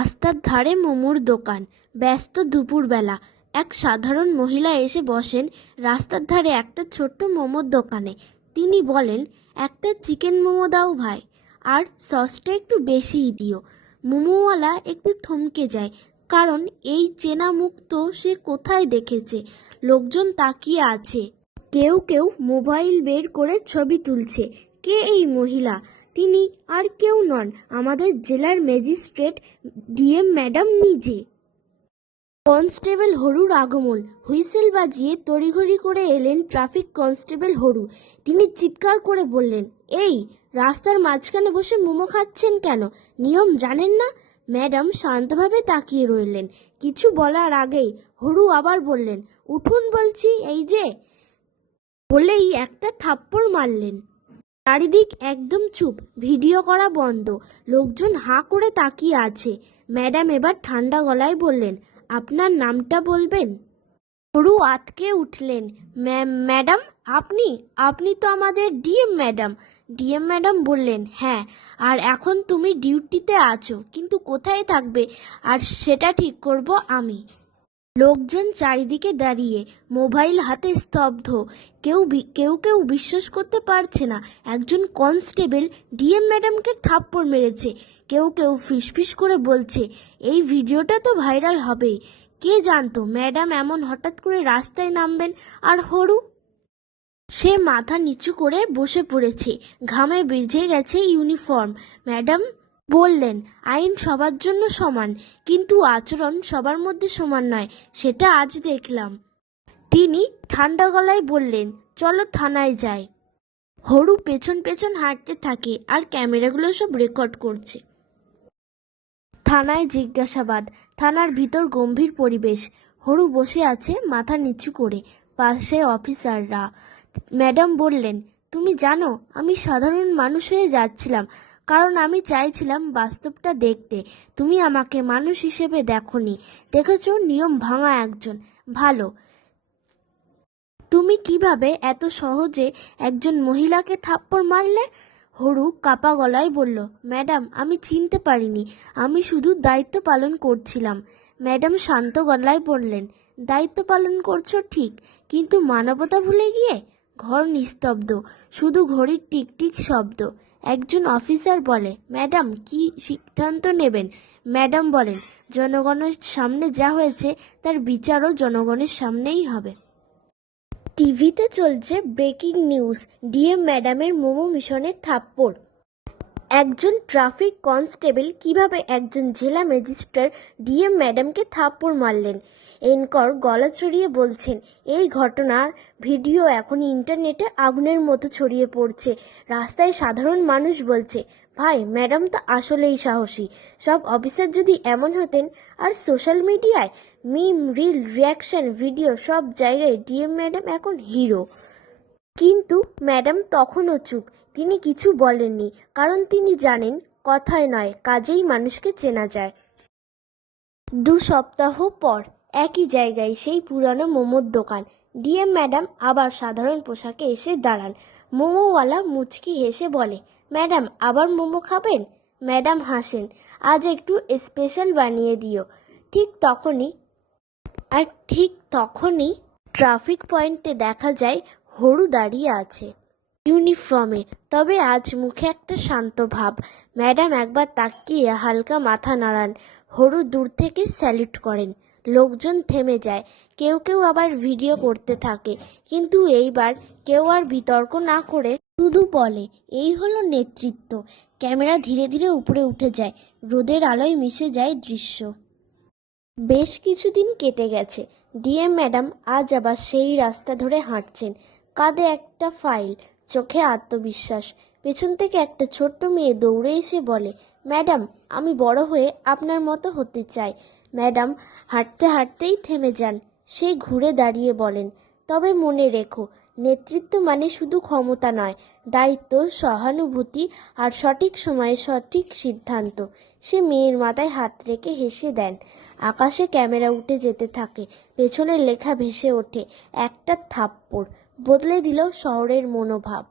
রাস্তার ধারে মোমোর দোকান। ব্যস্ত দুপুরবেলা। এক সাধারণ মহিলা এসে বসেন রাস্তার ধারে একটা ছোট্ট মোমোর দোকানে। তিনি বলেন, একটা চিকেন মোমো দাও ভাই, আর সসটা একটু বেশিই দিও। মোমোওয়ালা একটু থমকে যায়, কারণ এই চেনা মুখ তো সে কোথায় দেখেছে। লোকজন তাকিয়ে আছে, কেউ কেউ মোবাইল বের করে ছবি তুলছে। কে এই মহিলা? তিনি আর কেউ নন, আমাদের জেলার ম্যাজিস্ট্রেট ডিএম ম্যাডাম নিজে। কনস্টেবল হরুর আগমন। হুইসেল বাজিয়ে তড়িঘড়ি করে এলেন ট্রাফিক কনস্টেবল হরু। তিনি চিৎকার করে বললেন, এই রাস্তার মাঝখানে বসে মোমো খাচ্ছেন কেন? নিয়ম জানেন না? ম্যাডাম শান্তভাবে তাকিয়ে রইলেন। কিছু বলার আগেই হরু আবার বললেন, উঠুন বলছি, এই যে। বলেই একটা থাপ্পড় মারলেন। চারিদিক একদম চুপ, ভিডিও করা বন্ধ। লোকজন হাঁ করে তাকিয়ে আছে। ম্যাডাম এবার ঠান্ডা গলায় বললেন, আপনার নামটা বলবেন? হরু আঁতকে উঠলেন। ম্যাডাম, আপনি আপনি তো আমাদের ডিএম ম্যাডাম। ডিএম ম্যাডাম বললেন, হ্যাঁ, আর এখন তুমি ডিউটিতে আছো, কিন্তু কোথায় থাকবে আর সেটা ঠিক করব আমি। লোকজন চারিদিকে দাঁড়িয়ে, মোবাইল হাতে স্তব্ধ। কেউ কেউ বিশ্বাস করতে পারছে না একজন কনস্টেবল ডিএম ম্যাডামকে থাপ্পড় মেরেছে। কেউ কেউ ফিসফিস করে বলছে, এই ভিডিওটা তো ভাইরাল হবে। কে জানতো ম্যাডাম এমন হঠাৎ করে রাস্তায় নামবেন। আর হরু, সে মাথা নিচু করে বসে পড়েছে, ঘামে ভিজে গেছে ইউনিফর্ম। ম্যাডাম বললেন, আইন সবার জন্য সমান, কিন্তু আচরণ সবার মধ্যে সমান নয়, সেটা আজ দেখলাম। তিনি ঠান্ডা গলায় বললেন, চলো থানায় যাই। হরু পেছন পেছন হাঁটতে থাকে, আর ক্যামেরাগুলো সব রেকর্ড করছে। থানায় জিজ্ঞাসাবাদ। থানার ভিতর গম্ভীর পরিবেশ। হরু বসে আছে মাথা নিচু করে, পাশে অফিসাররা। ম্যাডাম বললেন, তুমি জানো, আমি সাধারণ মানুষ হয়ে যাচ্ছিলাম, কারণ আমি চাইছিলাম বাস্তবটা দেখতে। তুমি আমাকে মানুষ হিসেবে দেখোনি, দেখেছো নিয়ম ভাঙা একজন। ভালো। তুমি কিভাবে এত সহজে একজন মহিলাকে থাপ্পড় মারলে? হরু কাপা গলায় বলল, ম্যাডাম, আমি চিনতে পারিনি, আমি শুধু দায়িত্ব পালন করছিলাম। ম্যাডাম শান্ত গলায় বললেন, দায়িত্ব পালন করছো ঠিক, কিন্তু মানবতা ভুলে গিয়ে? ঘর নিস্তব্ধ, শুধু ঘড়ির টিকটিক শব্দ। একজন অফিসার বলে, ম্যাডাম, কি সিদ্ধান্ত নেবেন? ম্যাডাম বলেন, জনগণের সামনে যা হয়েছে তার বিচারও জনগণের সামনেই হবে। টিভিতে চলছে ব্রেকিং নিউজ, ডিএম ম্যাডামের মোমো মিশনের থাপ্পড়। একজন ট্রাফিক কনস্টেবল কিভাবে একজন জেলা ম্যাজিস্ট্রেট ডিএম ম্যাডামকে থাপ্পড় মারলেন। এনকর গলা ছড়িয়ে বলছেন, এই ঘটনার ভিডিও এখন ইন্টারনেটে আগুনের মতো ছড়িয়ে পড়ছে। রাস্তায় সাধারণ মানুষ বলছে, ভাই, ম্যাডাম তো আসলেই সাহসী। সব অফিসার যদি এমন হতেন। আর সোশ্যাল মিডিয়ায় মিম, রিল, রিয়াকশন ভিডিও, সব জায়গায় ডিএম ম্যাডাম এখন হিরো। কিন্তু ম্যাডাম তখনও চুপ। তিনি কিছু বলেননি, কারণ তিনি জানেন, কথায় নয়, কাজেই মানুষকে চেনা যায়। 2 সপ্তাহ পর একই জায়গায় সেই পুরানো মোমোর দোকান। ডিএম ম্যাডাম আবার সাধারণ পোশাকে এসে দাঁড়ান। মোমোওয়ালা মুচকি হেসে বলে, ম্যাডাম, আবার মোমো খাবেন? ম্যাডাম হাসেন, আজ একটু স্পেশাল বানিয়ে দিও। ঠিক তখনই ট্রাফিক পয়েন্টে দেখা যায় হরু দাঁড়িয়ে আছে, ইউনিফর্মে, তবে আজ মুখে একটা শান্ত ভাব। ম্যাডাম একবার তাকিয়ে হালকা মাথা নাড়ান। হরু দূর থেকে স্যালুট করেন। লোকজন থেমে যায়, কেউ কেউ আবার ভিডিও করতে থাকে, কিন্তু এইবার কেউ আর বিতর্ক না করে শুধু বলে, এই হলো নেতৃত্ব। ক্যামেরা ধীরে ধীরে উপরে উঠে যায়, রোদের আলোয় মিশে যায় দৃশ্য। বেশ কিছুদিন কেটে গেছে। ডিএম ম্যাডাম আজ আবার সেই রাস্তা ধরে হাঁটছেন, কাঁধে একটা ফাইল, চোখে আত্মবিশ্বাস। পেছন থেকে একটা ছোট্ট মেয়ে দৌড়ে এসে বলে, ম্যাডাম, আমি বড় হয়ে আপনার মতো হতে চাই। ম্যাডাম হাঁটতে হাঁটতেই থেমে যান। সে ঘুরে দাঁড়িয়ে বলেন, তবে মনে রেখো, নেতৃত্ব মানে শুধু ক্ষমতা নয়, দায়িত্ব, সহানুভূতি আর সঠিক সময়ে সঠিক সিদ্ধান্ত। সে মেয়ের মাথায় হাত রেখে হেসে দেন। আকাশে ক্যামেরা উঠে যেতে থাকে, পেছনের লেখা ভেসে ওঠে, একটা থাপ্পড় বদলে দিল শহরের মনোভাব।